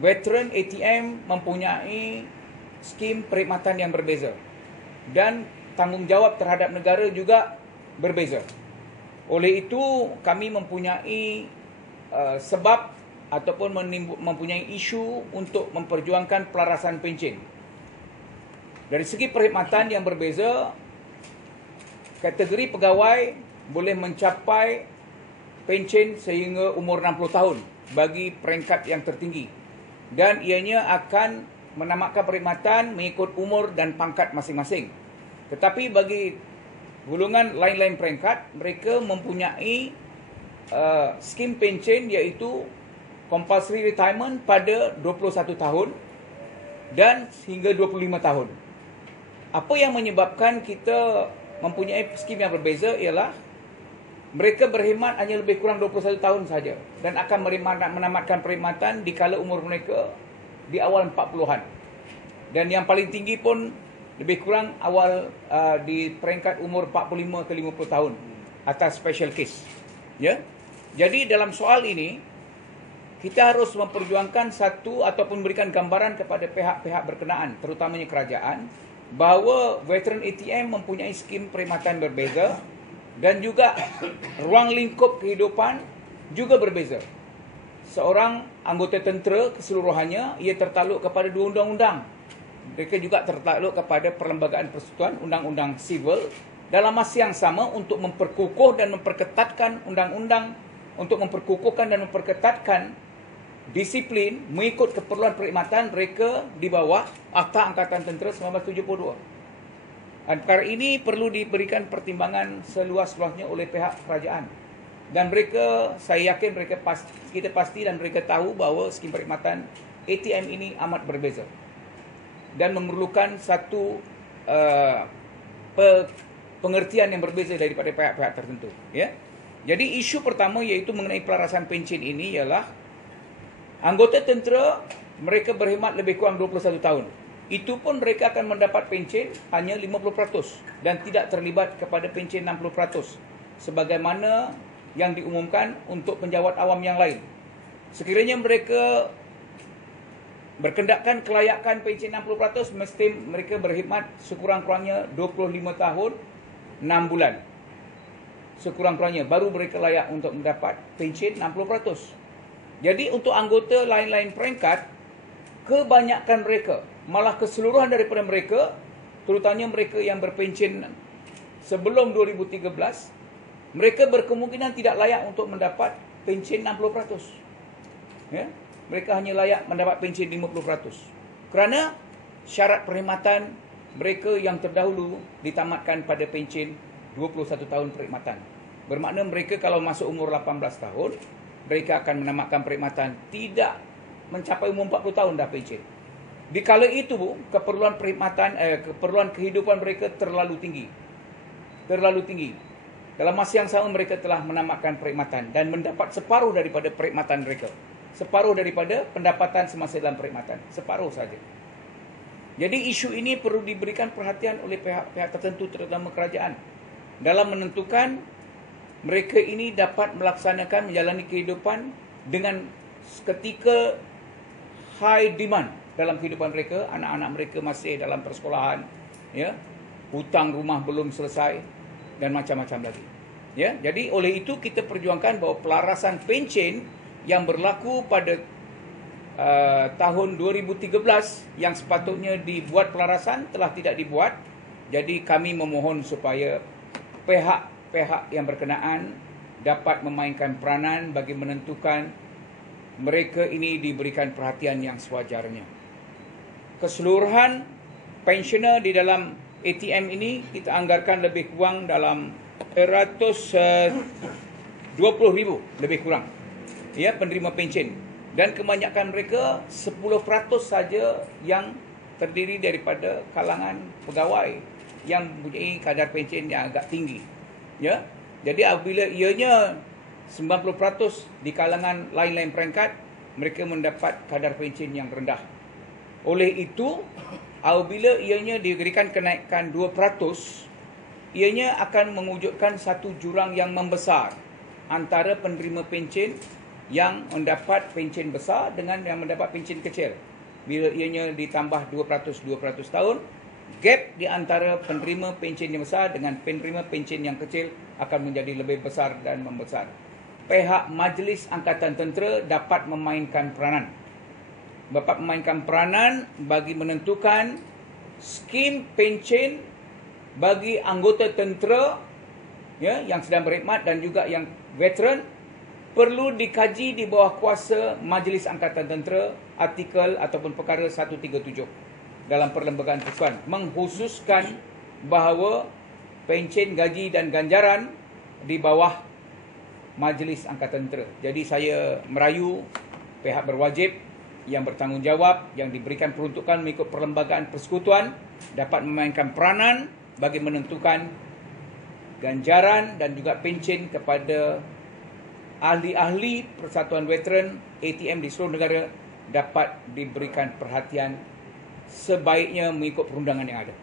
veteran ATM mempunyai skim perkhidmatan yang berbeza dan tanggungjawab terhadap negara juga berbeza. Oleh itu, kami mempunyai sebab ataupun mempunyai isu untuk memperjuangkan pelarasan pencen. Dari segi perkhidmatan yang berbeza, kategori pegawai boleh mencapai pencen sehingga umur 60 tahun bagi peringkat yang tertinggi. Dan ianya akan menamatkan perkhidmatan mengikut umur dan pangkat masing-masing. Tetapi bagi golongan lain-lain peringkat, mereka mempunyai skim pencen iaitu compulsory retirement pada 21 tahun dan hingga 25 tahun. Apa yang menyebabkan kita mempunyai skim yang berbeza ialah mereka berkhidmat hanya lebih kurang 21 tahun saja dan akan menamatkan perkhidmatan di kala umur mereka di awal 40-an. Dan yang paling tinggi pun lebih kurang awal di peringkat umur 45 ke 50 tahun atas special case. Ya. Jadi dalam soal ini kita harus memperjuangkan satu ataupun memberikan gambaran kepada pihak-pihak berkenaan, terutamanya kerajaan, bahawa veteran ATM mempunyai skim perkhidmatan berbeza dan juga ruang lingkup kehidupan juga berbeza. Seorang anggota tentera keseluruhannya, ia tertakluk kepada dua undang-undang. Mereka juga tertakluk kepada Perlembagaan Persekutuan, Undang-Undang Sivil, dalam masa yang sama untuk memperkukuh dan memperketatkan undang-undang, untuk memperkukuhkan dan memperketatkan disiplin mengikut keperluan perkhidmatan mereka di bawah Akta Angkatan Tentera 1972. Dan perkara ini perlu diberikan pertimbangan seluas-luasnya oleh pihak kerajaan. Dan mereka, saya yakin kita pasti dan mereka tahu bahawa skim perkhidmatan ATM ini amat berbeza dan memerlukan satu pengertian yang berbeza daripada pihak-pihak tertentu. Ya. Jadi isu pertama iaitu mengenai pelarasan pencen ini ialah anggota tentera mereka berkhidmat lebih kurang 21 tahun. Itu pun mereka akan mendapat pencen hanya 50% dan tidak terlibat kepada pencen 60% sebagaimana yang diumumkan untuk penjawat awam yang lain. Sekiranya mereka berkendakkan kelayakan pencen 60%, mesti mereka berkhidmat sekurang-kurangnya 25 tahun 6 bulan. Sekurang-kurangnya baru mereka layak untuk mendapat pencen 60%. Jadi untuk anggota lain-lain peringkat, kebanyakan mereka, malah keseluruhan daripada mereka, terutamanya mereka yang berpencen sebelum 2013, mereka berkemungkinan tidak layak untuk mendapat pencen 60%. Ya? Mereka hanya layak mendapat pencen 50%. Kerana syarat perkhidmatan mereka yang terdahulu ditamatkan pada pencen 21 tahun perkhidmatan. Bermakna mereka kalau masuk umur 18 tahun, mereka akan menamatkan perkhidmatan tidak mencapai umur 40 tahun dah pencen. Di kala itu, keperluan perkhidmatan, keperluan kehidupan mereka terlalu tinggi. Terlalu tinggi. Dalam masa yang sama mereka telah menamatkan perkhidmatan dan mendapat separuh daripada perkhidmatan mereka. Separuh daripada pendapatan semasa dalam perkhidmatan. Separuh saja. Jadi isu ini perlu diberikan perhatian oleh pihak-pihak tertentu terutama kerajaan dalam menentukan mereka ini dapat melaksanakan menjalani kehidupan dengan ketika high demand dalam kehidupan mereka, anak-anak mereka masih dalam persekolahan, ya, hutang rumah belum selesai dan macam-macam lagi. Ya, jadi oleh itu kita perjuangkan bahawa pelarasan pencen yang berlaku pada tahun 2013 yang sepatutnya dibuat pelarasan telah tidak dibuat. Jadi kami memohon supaya pihak yang berkenaan dapat memainkan peranan bagi menentukan mereka ini diberikan perhatian yang sewajarnya. Keseluruhan pensioner di dalam ATM ini kita anggarkan lebih kurang dalam 120,000 lebih kurang. Ya, penerima pencen. Dan kebanyakan mereka 10% saja yang terdiri daripada kalangan pegawai yang mempunyai kadar pencen yang agak tinggi. Ya. Jadi apabila ianya 90% di kalangan lain-lain peringkat, mereka mendapat kadar pencen yang rendah. Oleh itu, apabila ianya diberikan kenaikan 2%, ianya akan mewujudkan satu jurang yang membesar antara penerima pencen yang mendapat pencen besar dengan yang mendapat pencen kecil. Bila ianya ditambah 200 tahun, gap di antara penerima pencen yang besar dengan penerima pencen yang kecil akan menjadi lebih besar dan membesar. Pihak Majlis Angkatan Tentera dapat memainkan peranan. Bagi menentukan skim pencen bagi anggota tentera yang sedang berkhidmat dan juga yang veteran, perlu dikaji di bawah kuasa Majlis Angkatan Tentera artikel ataupun perkara 137 dalam Perlembagaan Persekutuan, mengkhususkan bahawa pencen, gaji dan ganjaran di bawah Majlis Angkatan Tentera. Jadi saya merayu pihak berwajib yang bertanggungjawab, yang diberikan peruntukan mengikut Perlembagaan Persekutuan, dapat memainkan peranan bagi menentukan ganjaran dan juga pencen kepada ahli-ahli Persatuan Veteran ATM di seluruh negara, dapat diberikan perhatian sebaiknya mengikut perundangan yang ada.